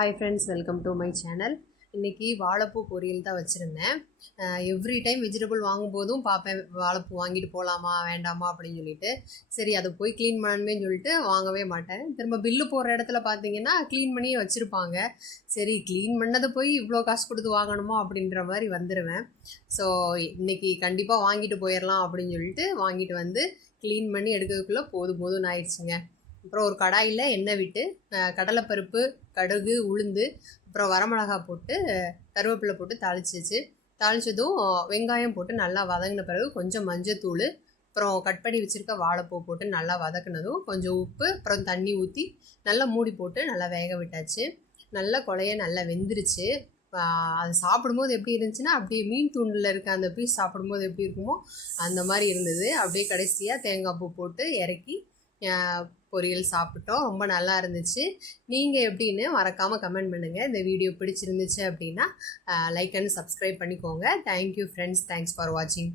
Hi friends, welcome to my channel. இன்றைக்கி வாழைப்பூ பொரியல் தான் வச்சுருந்தேன். எவ்ரி டைம் வெஜிடபிள் வாங்கும்போதும் பார்ப்பேன், வாழைப்பூ வாங்கிட்டு போகலாமா வேண்டாமா அப்படின்னு சொல்லிட்டு. சரி, அதை போய் க்ளீன் பண்ணணுமேன்னு சொல்லிட்டு வாங்கவே மாட்டேன். திரும்ப பில்லு போடுற இடத்துல பார்த்தீங்கன்னா க்ளீன் பண்ணி வச்சுருப்பாங்க. சரி, க்ளீன் பண்ணதை போய் இவ்வளோ காசு கொடுத்து வாங்கணுமோ அப்படின்ற மாதிரி வந்துடுவேன். ஸோ இன்றைக்கி கண்டிப்பாக வாங்கிட்டு போயிடலாம் அப்படின்னு சொல்லிட்டு வாங்கிட்டு வந்து க்ளீன் பண்ணி எடுக்கிறதுக்குள்ளே போதும்னு ஆயிடுச்சுங்க. அப்புறம் ஒரு கடாயில் எண்ணெய் விட்டு கடலைப்பருப்பு, கடுகு, உளுந்து, அப்புறம் வரமிளகா போட்டு கருவேப்பிலை போட்டு தாளித்ததும் வெங்காயம் போட்டு நல்லா வதங்கின பிறகு கொஞ்சம் மஞ்சத்தூள், அப்புறம் கட் பண்ணி வச்சுருக்க வாழைப்பூ போட்டு நல்லா வதக்குனதும் கொஞ்சம் உப்பு, அப்புறம் தண்ணி ஊற்றி நல்லா மூடி போட்டு நல்லா வேக விட்டாச்சு. நல்லா குழைய நல்லா வெந்துருச்சு. அது சாப்பிடும்போது எப்படி இருந்துச்சுன்னா, அப்படியே மீன் தூண்டில் இருக்க அந்த பீஸ் சாப்பிடும்போது எப்படி இருக்குமோ அந்த மாதிரி இருந்தது. அப்படியே கடைசியாக தேங்காய் பூ போட்டு இறக்கி பொரியல் சாப்பிட்டோம். ரொம்ப நல்லா இருந்துச்சு. நீங்கள் எப்படின்னு மறக்காமல் கமெண்ட் பண்ணுங்கள். இந்த வீடியோ பிடிச்சிருந்துச்சு அப்படின்னா லைக் அண்ட் சப்ஸ்கிரைப் பண்ணிக்கோங்க. Thank you friends. தேங்க்ஸ் ஃபார் வாட்சிங்.